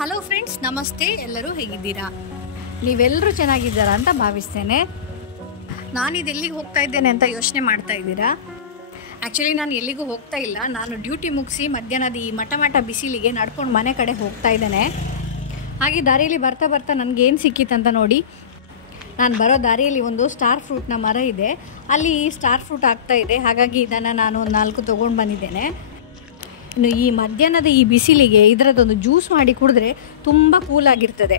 Hello friends, ನಮಸ್ತೆ. ಎಲ್ಲರೂ ಹೇಗಿದ್ದೀರಾ? ನೀವೆಲ್ಲರೂ ಚೆನ್ನಾಗಿದ್ದೀರಾ ಅಂತ ಭಾವಿಸ್ತೇನೆ. ನಾನಿದು ಎಲ್ಲಿಗೆ ಹೋಗ್ತಾ ಇದ್ದೇನೆ ಅಂತ ಯೋಚನೆ ಮಾಡ್ತಾ ಇದ್ದೀರಾ? ಆ್ಯಕ್ಚುಲಿ ನಾನು ಎಲ್ಲಿಗೂ ಹೋಗ್ತಾ ಇಲ್ಲ. ನಾನು ಡ್ಯೂಟಿ ಮುಗಿಸಿ ಮಧ್ಯಾಹ್ನದ ಈ ಮಟ ಬಿಸಿಲಿಗೆ ನಡ್ಕೊಂಡು ಮನೆ ಕಡೆ ಹೋಗ್ತಾ ಇದ್ದೇನೆ. ಹಾಗೆ ದಾರಿಯಲ್ಲಿ ಬರ್ತಾ ಬರ್ತಾ ನನಗೇನು ಸಿಕ್ಕಿತ್ತಂತ ನೋಡಿ. ನಾನು ಬರೋ ದಾರಿಯಲ್ಲಿ ಒಂದು ಸ್ಟಾರ್ ಫ್ರೂಟ್ನ ಮರ ಇದೆ. ಅಲ್ಲಿ ಈ ಸ್ಟಾರ್ ಫ್ರೂಟ್ ಆಗ್ತಾ ಇದೆ. ಹಾಗಾಗಿ ಇದನ್ನು ನಾನು ಒಂದು 4 ತೊಗೊಂಡು ಬಂದಿದ್ದೇನೆ. ಇನ್ನು ಈ ಮಧ್ಯಾಹ್ನದ ಈ ಬಿಸಿಲಿಗೆ ಇದರದೊಂದು ಜ್ಯೂಸ್ ಮಾಡಿ ಕುಡಿದ್ರೆ ತುಂಬ ಕೂಲಾಗಿರ್ತದೆ.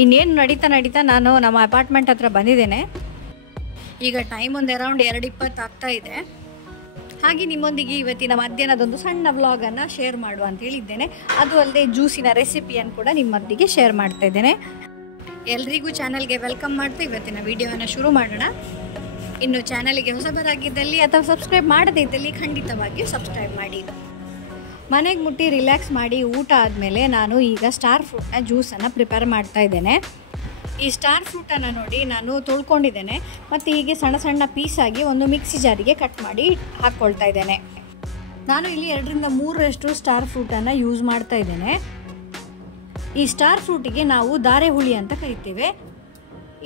ಇನ್ನೇನು ನಡೀತಾ ನಾನು ನಮ್ಮ ಅಪಾರ್ಟ್ಮೆಂಟ್ ಹತ್ರ ಬಂದಿದ್ದೇನೆ. ಈಗ ಟೈಮ್ ಒಂದು ಅರೌಂಡ್ 2:20 ಆಗ್ತಾ ಇದೆ. ಹಾಗೆ ನಿಮ್ಮೊಂದಿಗೆ ಇವತ್ತಿನ ಮಧ್ಯಾಹ್ನದೊಂದು ಸಣ್ಣ ವ್ಲಾಗನ್ನು ಶೇರ್ ಮಾಡುವ ಅಂತ ಹೇಳಿದ್ದೇನೆ. ಅದು ಅಲ್ಲದೆ ಜ್ಯೂಸಿನ ರೆಸಿಪಿಯನ್ನು ಕೂಡ ನಿಮ್ಮೊಂದಿಗೆ ಶೇರ್ ಮಾಡ್ತಾ ಇದ್ದೇನೆ. ಎಲ್ರಿಗೂ ಚಾನಲ್ಗೆ ವೆಲ್ಕಮ್ ಮಾಡ್ತಾ ಇವತ್ತಿನ ವಿಡಿಯೋವನ್ನು ಶುರು ಮಾಡೋಣ. ಇನ್ನು ಚಾನಲ್ಗೆ ಹೊಸಬರಾಗಿದ್ದಲ್ಲಿ ಅಥವಾ ಸಬ್ಸ್ಕ್ರೈಬ್ ಮಾಡದೇ ಇದ್ದಲ್ಲಿ ಖಂಡಿತವಾಗಿಯೂ ಸಬ್ಸ್ಕ್ರೈಬ್ ಮಾಡಿ. ಮನೆಗೆ ಮುಟ್ಟಿ ರಿಲ್ಯಾಕ್ಸ್ ಮಾಡಿ ಊಟ ಆದಮೇಲೆ ನಾನು ಈಗ ಸ್ಟಾರ್ ಫ್ರೂಟ್ನ ಜ್ಯೂಸನ್ನು ಪ್ರಿಪೇರ್ ಮಾಡ್ತಾ ಇದ್ದೇನೆ. ಈ ಸ್ಟಾರ್ ಫ್ರೂಟನ್ನು ನೋಡಿ ನಾನು ತೊಳ್ಕೊಂಡಿದ್ದೇನೆ ಮತ್ತು ಹೀಗೆ ಸಣ್ಣ ಸಣ್ಣ ಪೀಸಾಗಿ ಒಂದು ಮಿಕ್ಸಿ ಜಾರಿಗೆ ಕಟ್ ಮಾಡಿ ಹಾಕ್ಕೊಳ್ತಾ ಇದ್ದೇನೆ. ನಾನು ಇಲ್ಲಿ 2ರಿಂದ 3ರಷ್ಟು ಸ್ಟಾರ್ ಫ್ರೂಟನ್ನು ಯೂಸ್ ಮಾಡ್ತಾ ಇದ್ದೇನೆ. ಈ ಸ್ಟಾರ್ ಫ್ರೂಟಿಗೆ ನಾವು ದಾರೆ ಹುಳಿ ಅಂತ ಕರಿತೇವೆ.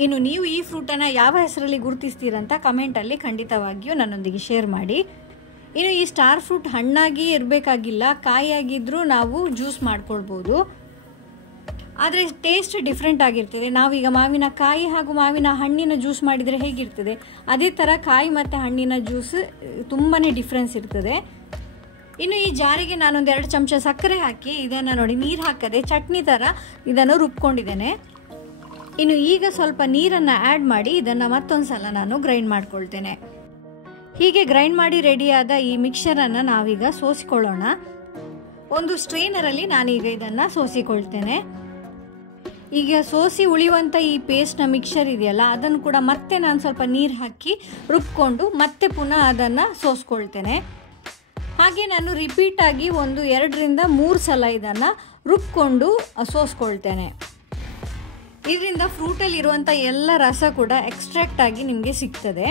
ಇನ್ನು ನೀವು ಈ ಫ್ರೂಟನ್ನು ಯಾವ ಹೆಸರಲ್ಲಿ ಗುರುತಿಸ್ತೀರಂತ ಕಮೆಂಟಲ್ಲಿ ಖಂಡಿತವಾಗಿಯೂ ನನ್ನೊಂದಿಗೆ ಶೇರ್ ಮಾಡಿ. ಇನ್ನು ಈ ಸ್ಟಾರ್ ಫ್ರೂಟ್ ಹಣ್ಣಾಗಿ ಇರಬೇಕಾಗಿಲ್ಲ, ಕಾಯಿಯಾಗಿದ್ದರೂ ನಾವು ಜ್ಯೂಸ್ ಮಾಡ್ಕೊಳ್ಬೋದು. ಆದರೆ ಟೇಸ್ಟ್ ಡಿಫ್ರೆಂಟ್ ಆಗಿರ್ತದೆ. ನಾವೀಗ ಮಾವಿನ ಕಾಯಿ ಹಾಗೂ ಮಾವಿನ ಹಣ್ಣಿನ ಜ್ಯೂಸ್ ಮಾಡಿದರೆ ಹೇಗಿರ್ತದೆ, ಅದೇ ಥರ ಕಾಯಿ ಮತ್ತು ಹಣ್ಣಿನ ಜ್ಯೂಸ್ ತುಂಬಾ ಡಿಫ್ರೆನ್ಸ್ ಇರ್ತದೆ. ಇನ್ನು ಈ ಜಾರಿಗೆ ನಾನೊಂದು 2 ಚಮಚ ಸಕ್ಕರೆ ಹಾಕಿ ಇದನ್ನು ನೋಡಿ ನೀರು ಹಾಕದೆ ಚಟ್ನಿ ಥರ ಇದನ್ನು ರುಬ್ಕೊಂಡಿದ್ದೇನೆ. ಇನ್ನು ಈಗ ಸ್ವಲ್ಪ ನೀರನ್ನು ಆ್ಯಡ್ ಮಾಡಿ ಇದನ್ನು ಮತ್ತೊಂದು ಸಲ ನಾನು ಗ್ರೈಂಡ್ ಮಾಡ್ಕೊಳ್ತೇನೆ. ಹೀಗೆ ಗ್ರೈಂಡ್ ಮಾಡಿ ರೆಡಿಯಾದ ಈ ಮಿಕ್ಸರನ್ನು ನಾವೀಗ ಸೋಸಿಕೊಳ್ಳೋಣ. ಒಂದು ಸ್ಟ್ರೈನರಲ್ಲಿ ನಾನೀಗ ಇದನ್ನು ಸೋಸಿಕೊಳ್ತೇನೆ. ಈಗ ಸೋಸಿ ಉಳಿಯುವಂಥ ಈ ಪೇಸ್ಟ್ನ ಮಿಕ್ಸರ್ ಇದೆಯಲ್ಲ, ಅದನ್ನು ಕೂಡ ಮತ್ತೆ ನಾನು ಸ್ವಲ್ಪ ನೀರು ಹಾಕಿ ರುಬ್ಕೊಂಡು ಮತ್ತೆ ಪುನಃ ಅದನ್ನು ಸೋಸ್ಕೊಳ್ತೇನೆ. ಹಾಗೆ ನಾನು ರಿಪೀಟಾಗಿ ಒಂದು 2ರಿಂದ 3 ಸಲ ಇದನ್ನು ರುಬ್ಕೊಂಡು ಸೋಸ್ಕೊಳ್ತೇನೆ. ಇದರಿಂದ ಫ್ರೂಟಲ್ಲಿ ಇರುವಂಥ ಎಲ್ಲ ರಸ ಕೂಡ ಎಕ್ಸ್ಟ್ರಾಕ್ಟ್ ಆಗಿ ನಿಮಗೆ ಸಿಗ್ತದೆ.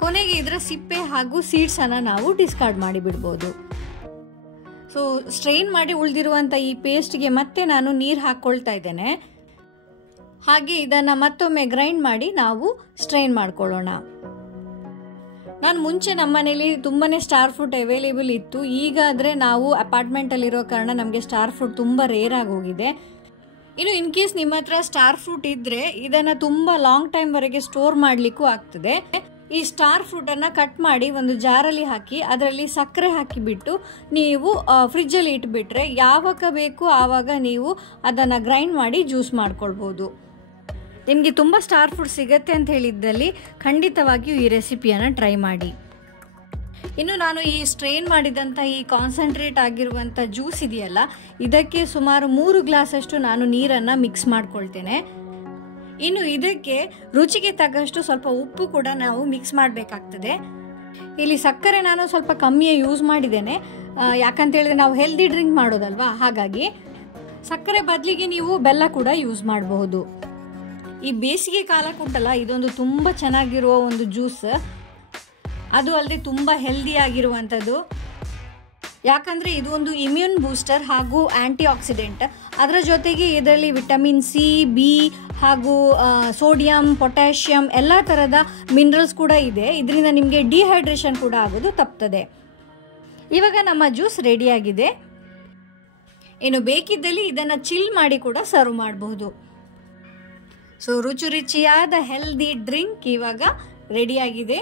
ಕೊನೆಗೆ ಇದರ ಸಿಪ್ಪೆ ಹಾಗೂ ಸೀಡ್ಸನ್ನು ನಾವು ಡಿಸ್ಕಾರ್ಡ್ ಮಾಡಿಬಿಡ್ಬೋದು. ಸೊ ಸ್ಟ್ರೈನ್ ಮಾಡಿ ಉಳಿದಿರುವಂಥ ಈ ಪೇಸ್ಟ್ಗೆ ಮತ್ತೆ ನಾನು ನೀರು ಹಾಕ್ಕೊಳ್ತಾ ಇದ್ದೇನೆ. ಹಾಗೆ ಇದನ್ನು ಮತ್ತೊಮ್ಮೆ ಗ್ರೈಂಡ್ ಮಾಡಿ ನಾವು ಸ್ಟ್ರೈನ್ ಮಾಡ್ಕೊಳ್ಳೋಣ. ನಾನು ಮುಂಚೆ ನಮ್ಮ ಮನೇಲಿ ತುಂಬಾ ಸ್ಟಾರ್ ಫ್ರೂಟ್ ಅವೈಲೇಬಲ್ ಇತ್ತು. ಈಗ ಆದರೆ ನಾವು ಅಪಾರ್ಟ್ಮೆಂಟಲ್ಲಿರೋ ಕಾರಣ ನಮಗೆ ಸ್ಟಾರ್ ಫ್ರೂಟ್ ತುಂಬ ರೇರ್ ಆಗಿ ಹೋಗಿದೆ. ಇನ್ನು ಇನ್ ಕೇಸ್ ನಿಮ್ಮ ಹತ್ರ ಸ್ಟಾರ್ ಫ್ರೂಟ್ ಇದ್ದರೆ ಇದನ್ನು ತುಂಬ ಲಾಂಗ್ ಟೈಮ್ವರೆಗೆ ಸ್ಟೋರ್ ಮಾಡಲಿಕ್ಕೂ ಆಗ್ತದೆ. ಈ ಸ್ಟಾರ್ ಫ್ರೂಟನ್ನು ಕಟ್ ಮಾಡಿ ಒಂದು ಜಾರಲ್ಲಿ ಹಾಕಿ ಅದರಲ್ಲಿ ಸಕ್ಕರೆ ಹಾಕಿಬಿಟ್ಟು ನೀವು ಫ್ರಿಜ್ಜಲ್ಲಿ ಇಟ್ಬಿಟ್ರೆ ಯಾವಾಗ ಬೇಕು ಆವಾಗ ನೀವು ಅದನ್ನು ಗ್ರೈಂಡ್ ಮಾಡಿ ಜ್ಯೂಸ್ ಮಾಡ್ಕೊಳ್ಬೋದು. ನಿಮಗೆ ತುಂಬ ಸ್ಟಾರ್ ಫ್ರೂಟ್ ಸಿಗುತ್ತೆ ಅಂತ ಹೇಳಿದ್ದಲ್ಲಿ ಖಂಡಿತವಾಗಿಯೂ ಈ ರೆಸಿಪಿಯನ್ನು ಟ್ರೈ ಮಾಡಿ. ಇನ್ನು ನಾನು ಈ ಸ್ಟ್ರೈನ್ ಮಾಡಿದಂಥ ಈ ಕಾನ್ಸಂಟ್ರೇಟ್ ಆಗಿರುವಂಥ ಜ್ಯೂಸ್ ಇದೆಯಲ್ಲ, ಇದಕ್ಕೆ ಸುಮಾರು 3 ಗ್ಲಾಸಷ್ಟು ನಾನು ನೀರನ್ನು ಮಿಕ್ಸ್ ಮಾಡ್ಕೊಳ್ತೇನೆ. ಇನ್ನು ಇದಕ್ಕೆ ರುಚಿಗೆ ತಕ್ಕಷ್ಟು ಸ್ವಲ್ಪ ಉಪ್ಪು ಕೂಡ ನಾವು ಮಿಕ್ಸ್ ಮಾಡಬೇಕಾಗ್ತದೆ. ಇಲ್ಲಿ ಸಕ್ಕರೆ ನಾನು ಸ್ವಲ್ಪ ಕಮ್ಮಿಯೇ ಯೂಸ್ ಮಾಡಿದ್ದೇನೆ. ಯಾಕಂತೇಳಿದ್ರೆ ನಾವು ಹೆಲ್ದಿ ಡ್ರಿಂಕ್ ಮಾಡೋದಲ್ವಾ, ಹಾಗಾಗಿ ಸಕ್ಕರೆ ಬದಲಿಗೆ ನೀವು ಬೆಲ್ಲ ಕೂಡ ಯೂಸ್ ಮಾಡಬಹುದು. ಈ ಬೇಸಿಗೆ ಕಾಲಕ್ಕುಂಟಲ್ಲ, ಇದೊಂದು ತುಂಬ ಚೆನ್ನಾಗಿರುವ ಒಂದು ಜ್ಯೂಸ್. ಅದು ಅಲ್ಲದೆ ತುಂಬ ಹೆಲ್ದಿ ಆಗಿರುವಂಥದ್ದು. ಯಾಕಂದರೆ ಇದು ಒಂದು ಇಮ್ಯೂನ್ ಬೂಸ್ಟರ್ ಹಾಗೂ ಆ್ಯಂಟಿ ಆಕ್ಸಿಡೆಂಟ್. ಅದರ ಜೊತೆಗೆ ಇದರಲ್ಲಿ ವಿಟಮಿನ್ ಸಿ, ಬಿ ಹಾಗೂ ಸೋಡಿಯಂ, ಪೊಟ್ಯಾಷಿಯಂ ಎಲ್ಲ ಥರದ ಮಿನರಲ್ಸ್ ಕೂಡ ಇದೆ. ಇದರಿಂದ ನಿಮಗೆ ಡಿಹೈಡ್ರೇಷನ್ ಕೂಡ ಆಗೋದು ತಪ್ತದೆ. ಇವಾಗ ನಮ್ಮ ಜ್ಯೂಸ್ ರೆಡಿಯಾಗಿದೆ. ಇನ್ನು ಬೇಕಿದ್ದಲ್ಲಿ ಇದನ್ನು ಚಿಲ್ ಮಾಡಿ ಕೂಡ ಸರ್ವ್ ಮಾಡಬಹುದು. ಸೊ ರುಚಿಯಾದ ಹೆಲ್ದಿ ಡ್ರಿಂಕ್ ಇವಾಗ ರೆಡಿಯಾಗಿದೆ.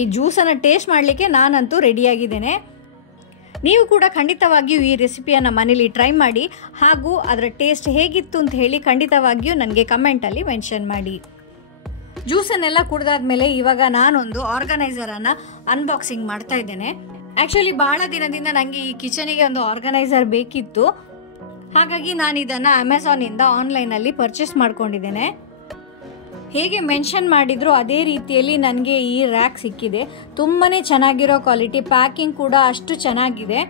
ಈ ಜ್ಯೂಸನ್ನು ಟೇಸ್ಟ್ ಮಾಡಲಿಕ್ಕೆ ನಾನಂತೂ ರೆಡಿಯಾಗಿದ್ದೇನೆ. ನೀವು ಕೂಡ ಖಂಡಿತವಾಗಿಯೂ ಈ ರೆಸಿಪಿಯನ್ನು ಮನೇಲಿ ಟ್ರೈ ಮಾಡಿ ಹಾಗೂ ಅದರ ಟೇಸ್ಟ್ ಹೇಗಿತ್ತು ಅಂತ ಹೇಳಿ ಖಂಡಿತವಾಗಿಯೂ ನನಗೆ ಕಮೆಂಟಲ್ಲಿ ಮೆನ್ಷನ್ ಮಾಡಿ. ಜ್ಯೂಸನ್ನೆಲ್ಲ ಕುಡಿದಾದ್ಮೇಲೆ ಇವಾಗ ನಾನೊಂದು ಆರ್ಗನೈಸರನ್ನು ಅನ್ಬಾಕ್ಸಿಂಗ್ ಮಾಡ್ತಾ ಇದ್ದೇನೆ. ಆ್ಯಕ್ಚುಲಿ ಭಾಳ ದಿನದಿಂದ ನನಗೆ ಈ ಕಿಚನಿಗೆ ಒಂದು ಆರ್ಗನೈಸರ್ ಬೇಕಿತ್ತು. ಹಾಗಾಗಿ ನಾನು ಇದನ್ನು ಅಮೆಝಾನಿಂದ ಆನ್ಲೈನಲ್ಲಿ ಪರ್ಚೇಸ್ ಮಾಡ್ಕೊಂಡಿದ್ದೇನೆ. ಹೇಗೆ ಮೆನ್ಷನ್ ಮಾಡಿದ್ರು ಅದೇ ರೀತಿಯಲ್ಲಿ ನನಗೆ ಈ ರ್ಯಾಕ್ ಸಿಕ್ಕಿದೆ. ತುಂಬಾ ಚೆನ್ನಾಗಿರೋ ಕ್ವಾಲಿಟಿ, ಪ್ಯಾಕಿಂಗ್ ಕೂಡ ಅಷ್ಟು ಚೆನ್ನಾಗಿದೆ.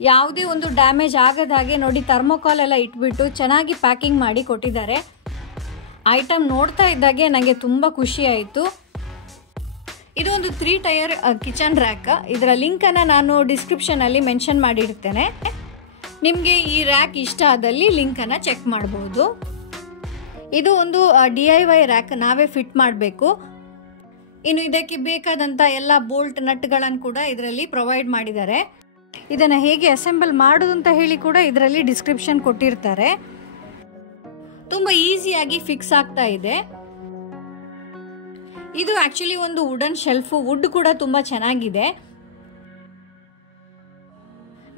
ಯಾವುದೇ ಒಂದು ಡ್ಯಾಮೇಜ್ ಆಗದ ಹಾಗೆ ನೋಡಿ ಥರ್ಮೋಕಾಲ್ ಎಲ್ಲ ಇಟ್ಬಿಟ್ಟು ಚೆನ್ನಾಗಿ ಪ್ಯಾಕಿಂಗ್ ಮಾಡಿ ಕೊಟ್ಟಿದ್ದಾರೆ. ಐಟಮ್ ನೋಡ್ತಾ ಇದ್ದಾಗೆ ನನಗೆ ತುಂಬ ಖುಷಿ ಆಯಿತು. ಇದು ಒಂದು 3 ಟೈರ್ ಕಿಚನ್ ರ್ಯಾಕ್. ಇದರ ಲಿಂಕನ್ನು ನಾನು ಡಿಸ್ಕ್ರಿಪ್ಷನಲ್ಲಿ ಮೆನ್ಷನ್ ಮಾಡಿರ್ತೇನೆ. ನಿಮಗೆ ಈ ರ್ಯಾಕ್ ಇಷ್ಟ ಆದಲ್ಲಿ ಲಿಂಕನ್ನು ಚೆಕ್ ಮಾಡ್ಬೋದು. ಇದು ಒಂದು DIY ರ್ಯಾಕ್, ನಾವೇ ಫಿಟ್ ಮಾಡಬೇಕು. ಇನ್ನು ಇದಕ್ಕೆ ಬೇಕಾದಂಥ ಎಲ್ಲ ಬೋಲ್ಟ್ ನಟ್ಗಳನ್ನು ಕೂಡ ಇದರಲ್ಲಿ ಪ್ರೊವೈಡ್ ಮಾಡಿದ್ದಾರೆ. ಇದನ್ನು ಹೇಗೆ ಅಸೆಂಬಲ್ ಮಾಡೋದು ಅಂತ ಹೇಳಿ ಕೂಡ ಇದರಲ್ಲಿ ಡಿಸ್ಕ್ರಿಪ್ಷನ್ ಕೊಟ್ಟಿರ್ತಾರೆ. ತುಂಬ ಈಸಿಯಾಗಿ ಫಿಕ್ಸ್ ಆಗ್ತಾ ಇದೆ. ಇದು ಆಕ್ಚುಲಿ ಒಂದು ವುಡನ್ ಶೆಲ್ಫ್, ವುಡ್ ಕೂಡ ತುಂಬ ಚೆನ್ನಾಗಿದೆ.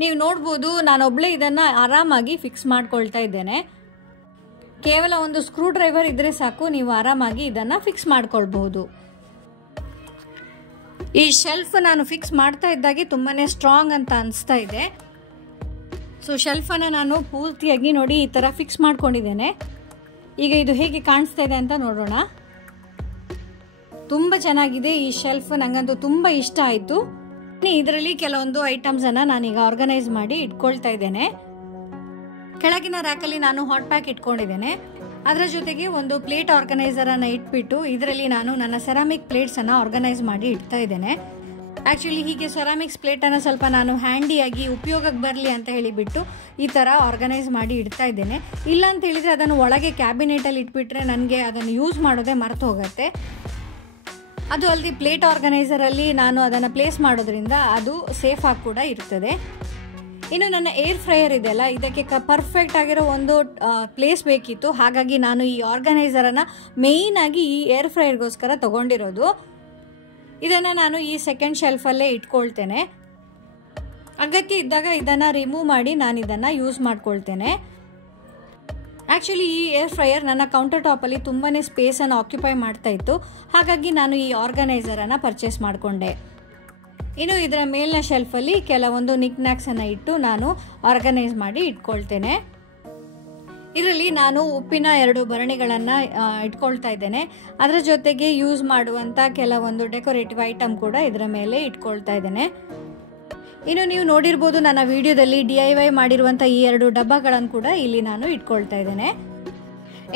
ನೀವು ನೋಡ್ಬೋದು, ನಾನೊಬ್ಳೆ ಇದನ್ನು ಆರಾಮಾಗಿ ಫಿಕ್ಸ್ ಮಾಡ್ಕೊಳ್ತಾ ಇದ್ದೇನೆ. ಕೇವಲ ಒಂದು ಸ್ಕ್ರೂ ಡ್ರೈವರ್ ಇದ್ರೆ ಸಾಕು, ನೀವು ಆರಾಮಾಗಿ ಇದನ್ನು ಫಿಕ್ಸ್ ಮಾಡ್ಕೊಳ್ಬಹುದು. ಈ ಶೆಲ್ಫ್ ನಾನು ಫಿಕ್ಸ್ ಮಾಡ್ತಾ ಇದ್ದಾಗೆ ತುಂಬಾ ಸ್ಟ್ರಾಂಗ್ ಅಂತ ಅನಿಸ್ತಾ ಇದೆ. ಸೊ ಶೆಲ್ಫನ್ನು ನಾನು ಪೂರ್ತಿಯಾಗಿ ನೋಡಿ ಈ ಥರ ಫಿಕ್ಸ್ ಮಾಡ್ಕೊಂಡಿದ್ದೇನೆ. ಈಗ ಇದು ಹೇಗೆ ಕಾಣಿಸ್ತಾ ಇದೆ ಅಂತ ನೋಡೋಣ. ತುಂಬ ಚೆನ್ನಾಗಿದೆ ಈ ಶೆಲ್ಫ್, ನನಗಂತೂ ತುಂಬ ಇಷ್ಟ ಆಯಿತು. ಇದರಲ್ಲಿ ಕೆಲವೊಂದು ಐಟಮ್ಸನ್ನು ನಾನೀಗ ಆರ್ಗನೈಸ್ ಮಾಡಿ ಇಟ್ಕೊಳ್ತಾ ಇದ್ದೇನೆ. ಕೆಳಗಿನ ರ್ಯಾಕಲ್ಲಿ ನಾನು ಹಾಟ್ ಪ್ಯಾಕ್ ಇಟ್ಕೊಂಡಿದ್ದೇನೆ. ಅದರ ಜೊತೆಗೆ ಒಂದು ಪ್ಲೇಟ್ ಆರ್ಗನೈಸರನ್ನು ಇಟ್ಬಿಟ್ಟು ಇದರಲ್ಲಿ ನಾನು ನನ್ನ ಸೆರಾಮಿಕ್ ಪ್ಲೇಟ್ಸನ್ನು ಆರ್ಗನೈಸ್ ಮಾಡಿ ಇಡ್ತಾ ಇದ್ದೇನೆ. ಆ್ಯಕ್ಚುಲಿ ಹೀಗೆ ಸೆರಾಮಿಕ್ಸ್ ಪ್ಲೇಟನ್ನು ಸ್ವಲ್ಪ ನಾನು ಹ್ಯಾಂಡಿಯಾಗಿ ಉಪಯೋಗಕ್ಕೆ ಬರಲಿ ಅಂತ ಹೇಳಿಬಿಟ್ಟು ಈ ಥರ ಆರ್ಗನೈಸ್ ಮಾಡಿ ಇಡ್ತಾ ಇದ್ದೇನೆ. ಇಲ್ಲ ಅಂತ ಹೇಳಿದರೆ ಅದನ್ನು ಒಳಗೆ ಕ್ಯಾಬಿನೆಟಲ್ಲಿ ಇಟ್ಬಿಟ್ರೆ ನನಗೆ ಅದನ್ನು ಯೂಸ್ ಮಾಡೋದೇ ಮರೆತು ಹೋಗುತ್ತೆ. ಅದು ಅಲ್ಲದೆ ಪ್ಲೇಟ್ ಆರ್ಗನೈಸರಲ್ಲಿ ನಾನು ಅದನ್ನು ಪ್ಲೇಸ್ ಮಾಡೋದ್ರಿಂದ ಅದು ಸೇಫ್ ಆಗಿ ಕೂಡ ಇರ್ತದೆ. ಇನ್ನು ನನ್ನ ಏರ್ ಫ್ರೈಯರ್ ಇದೆಯಲ್ಲ, ಇದಕ್ಕೆ ಪರ್ಫೆಕ್ಟ್ ಆಗಿರೋ ಒಂದು ಪ್ಲೇಸ್ ಬೇಕಿತ್ತು. ಹಾಗಾಗಿ ನಾನು ಈ ಆರ್ಗನೈಸರನ್ನು ಮೇಯ್ನಾಗಿ ಈ ಏರ್ ಫ್ರೈಯರ್ಗೋಸ್ಕರ ತೊಗೊಂಡಿರೋದು. ಇದನ್ನು ನಾನು ಈ ಸೆಕೆಂಡ್ ಶೆಲ್ಫಲ್ಲೇ ಇಟ್ಕೊಳ್ತೇನೆ. ಅಗತ್ಯ ಇದ್ದಾಗ ಇದನ್ನು ರಿಮೂವ್ ಮಾಡಿ ನಾನು ಇದನ್ನು ಯೂಸ್ ಮಾಡ್ಕೊಳ್ತೇನೆ. ಆ್ಯಕ್ಚುಲಿ ಈ ಏರ್ ಫ್ರೈಯರ್ ನನ್ನ ಕೌಂಟರ್ ಟಾಪಲ್ಲಿ ತುಂಬಾ ಸ್ಪೇಸನ್ನು ಆಕ್ಯುಪೈ ಮಾಡ್ತಾ ಇತ್ತು. ಹಾಗಾಗಿ ನಾನು ಈ ಆರ್ಗನೈಸರನ್ನು ಪರ್ಚೇಸ್ ಮಾಡಿಕೊಂಡೆ. ಇನ್ನು ಇದರ ಮೇಲಿನ ಶೆಲ್ಫಲ್ಲಿ ಕೆಲವೊಂದು ನಿಕ್ ನ್ಯಾಕ್ಸನ್ನು ಇಟ್ಟು ನಾನು ಆರ್ಗನೈಸ್ ಮಾಡಿ ಇಟ್ಕೊಳ್ತೇನೆ. ಇದರಲ್ಲಿ ನಾನು ಉಪ್ಪಿನ 2 ಭರಣಿಗಳನ್ನು ಇಟ್ಕೊಳ್ತಾ ಇದ್ದೇನೆ. ಅದರ ಜೊತೆಗೆ ಯೂಸ್ ಮಾಡುವಂಥ ಕೆಲವೊಂದು ಡೆಕೋರೇಟಿವ್ ಐಟಮ್ ಕೂಡ ಇದರ ಮೇಲೆ ಇಟ್ಕೊಳ್ತಾ ಇದ್ದೇನೆ. ಇನ್ನು ನೀವು ನೋಡಿರ್ಬೋದು, ನನ್ನ ವಿಡಿಯೋದಲ್ಲಿ DIY ಮಾಡಿರುವಂಥ ಈ 2 ಡಬ್ಬಗಳನ್ನು ಕೂಡ ಇಲ್ಲಿ ನಾನು ಇಟ್ಕೊಳ್ತಾ ಇದ್ದೇನೆ.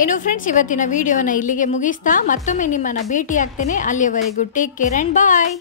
ಇನ್ನು ಫ್ರೆಂಡ್ಸ್, ಇವತ್ತಿನ ವಿಡಿಯೋನ ಇಲ್ಲಿಗೆ ಮುಗಿಸ್ತಾ ಮತ್ತೊಮ್ಮೆ ನಿಮ್ಮನ್ನು ಭೇಟಿ ಆಗ್ತೇನೆ. ಅಲ್ಲಿಯವರೆಗೂ ಟೇಕ್ ಕೇರ್ ಆ್ಯಂಡ್ ಬಾಯ್.